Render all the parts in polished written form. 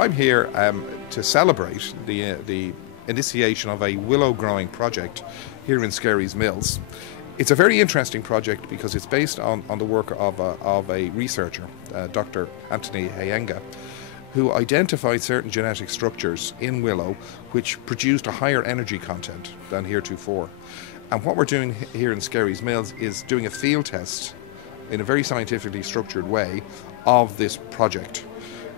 I'm here to celebrate the initiation of a willow growing project here in Skerries Mills. It's a very interesting project because it's based on the work of a researcher, Dr. Anthony Hayenga, who identified certain genetic structures in willow which produced a higher energy content than heretofore. And what we're doing here in Skerries Mills is doing a field test in a very scientifically structured way of this project.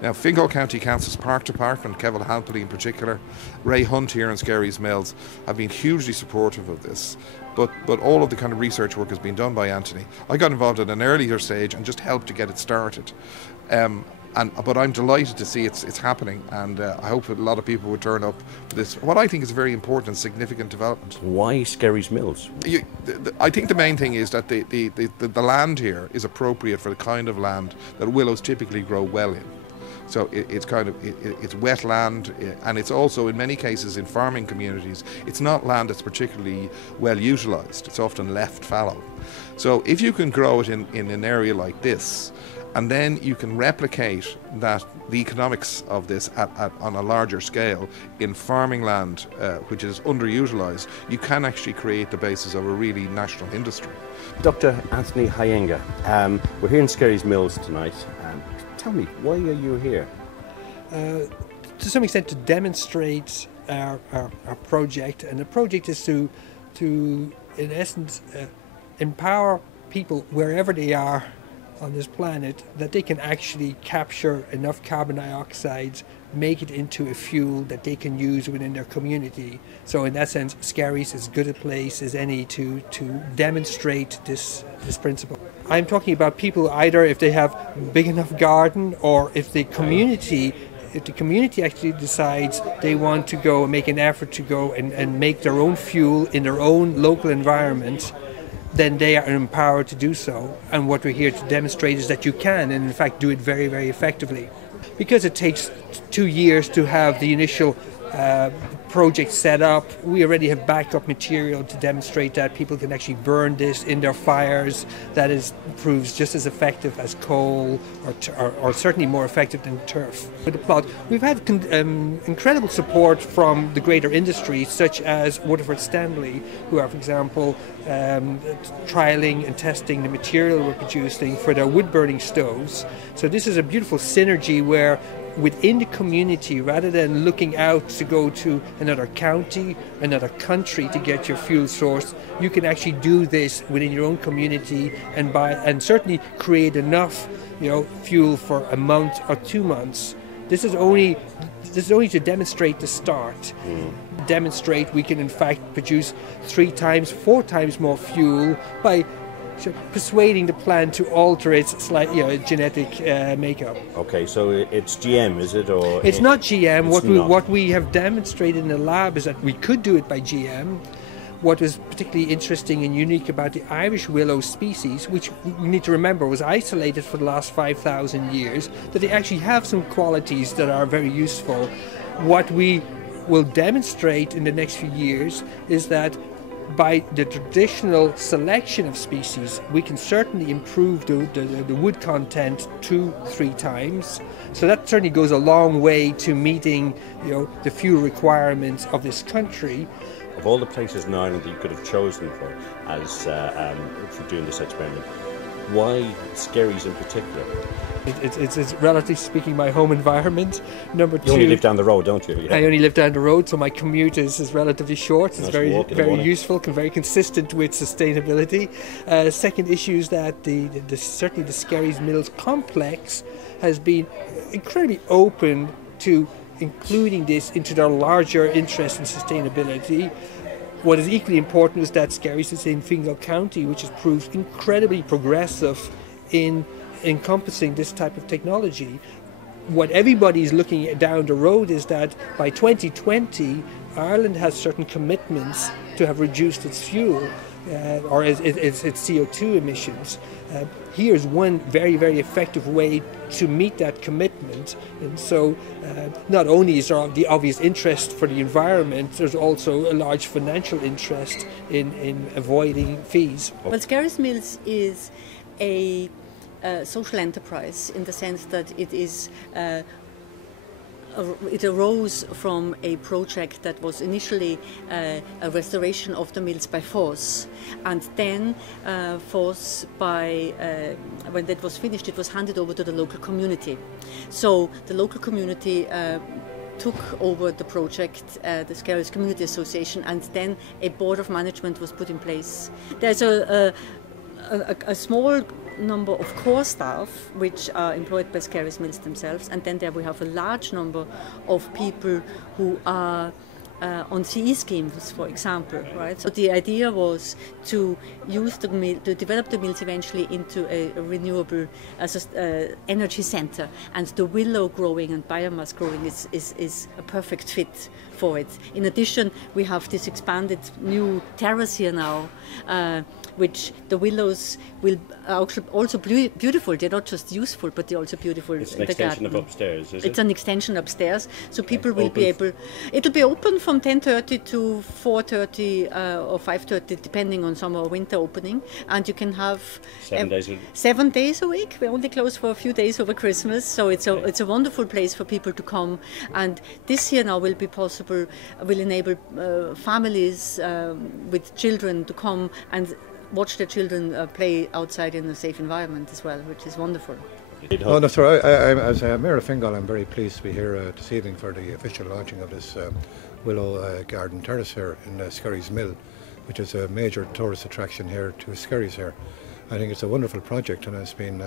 Now, Fingal County Council's Park Department, Kevin Halpely in particular, Ray Hunt here in Skerries Mills have been hugely supportive of this. But all of the kind of research work has been done by Anthony. I got involved at an earlier stage and just helped to get it started. But I'm delighted to see it's happening, and I hope that a lot of people would turn up for this. What I think is a very important and significant development. Why Skerries Mills? I think the main thing is that the land here is appropriate for the kind of land that willows typically grow well in. So it's wet land, and it's also in many cases in farming communities, it's not land that's particularly well utilised. It's often left fallow. So if you can grow it in an area like this, and then you can replicate the economics of this on a larger scale in farming land which is underutilised, you can actually create the basis of a really national industry. Dr. Anthony Hayenga, we're here in Skerries Mills tonight. Tell me, why are you here? To some extent to demonstrate our project, and the project is to in essence, empower people wherever they are on this planet, that they can actually capture enough carbon dioxide, make it into a fuel that they can use within their community. So in that sense, Skerries is as good a place as any to demonstrate this principle. I'm talking about people either if they have big enough garden, or if the community actually decides they want to go and make an effort to go and make their own fuel in their own local environment, then they are empowered to do so. And what we're here to demonstrate is that you can, and in fact do it very, very effectively. Because it takes 2 years to have the initial project set up, we already have backup material to demonstrate that people can actually burn this in their fires. That proves just as effective as coal, or certainly more effective than turf. With the plot, we've had incredible support from the greater industry, such as Waterford Stanley, who are, for example, trialling and testing the material we're producing for their wood-burning stoves. So this is a beautiful synergy where within the community, rather than looking out to go to another county, another country to get your fuel source, you can actually do this within your own community and certainly create enough, fuel for a month or 2 months. This is only to demonstrate the start. Demonstrate we can in fact produce 3 times, 4 times more fuel by persuading the plant to alter its genetic makeup. Okay, so it's GM, is it, or it's not GM? What we have demonstrated in the lab is that we could do it by GM. What was particularly interesting and unique about the Irish willow species, which we need to remember was isolated for the last 5,000 years, that they actually have some qualities that are very useful. What we will demonstrate in the next few years is that by the traditional selection of species, we can certainly improve the wood content 2-3 times. So that certainly goes a long way to meeting, the fuel requirements of this country. Of all the places in Ireland that you could have chosen for doing this experiment, why Skerries in particular? It's relatively speaking my home environment. Number 2, you only live down the road, don't you? Yeah. I only live down the road, so my commute is relatively short. It's very useful, very consistent with sustainability. Second issue is that certainly the Skerries Mills complex has been incredibly open to including this into their larger interest in sustainability. What is equally important is that Skerries is in Fingal County, which has proved incredibly progressive in encompassing this type of technology. What everybody is looking at down the road is that by 2020, Ireland has certain commitments to have reduced its fuel or its CO2 emissions. Here's one very, very effective way to meet that commitment. And so not only is there the obvious interest for the environment, there's also a large financial interest in avoiding fees. Well, Skerries Mills is a social enterprise in the sense that it is it arose from a project that was initially a restoration of the mills by force, and then when that was finished, it was handed over to the local community. So the local community took over the project, the Skerries Community Association, and then a board of management was put in place. There's a small number of core staff which are employed by Skerries Mills themselves, and then there we have a large number of people who are on CE schemes, for example, right? So the idea was to use the mill, to develop the mills eventually into a renewable energy center, and the willow growing and biomass growing is a perfect fit for it. In addition, we have this expanded new terrace here now, which the willows will also beautiful. They're not just useful, but they're also beautiful. It's an extension of upstairs, is it? It's an extension upstairs, so people will be able. It'll be open from 10:30 to 4:30 or 5:30, depending on summer or winter opening, and you can have 7 days a week. We're only closed for a few days over Christmas, so it's a wonderful place for people to come. And this year now will be possible, will enable families with children to come and watch their children play outside in a safe environment as well, which is wonderful. Oh, no, sir. As Mayor of Fingal, I'm very pleased to be here this evening for the official launching of this Willow Garden Terrace here in Skerries Mill, which is a major tourist attraction here to Skerries here. I think it's a wonderful project, and it's been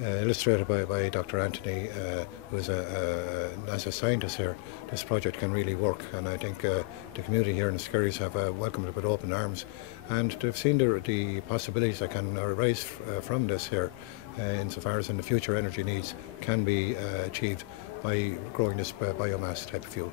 illustrated by Dr. Anthony, who is a NASA scientist here. This project can really work, and I think the community here in Skerries have welcomed it with open arms, and they've seen the possibilities that can arise from this here, insofar as in the future energy needs can be achieved by growing this biomass type of fuel.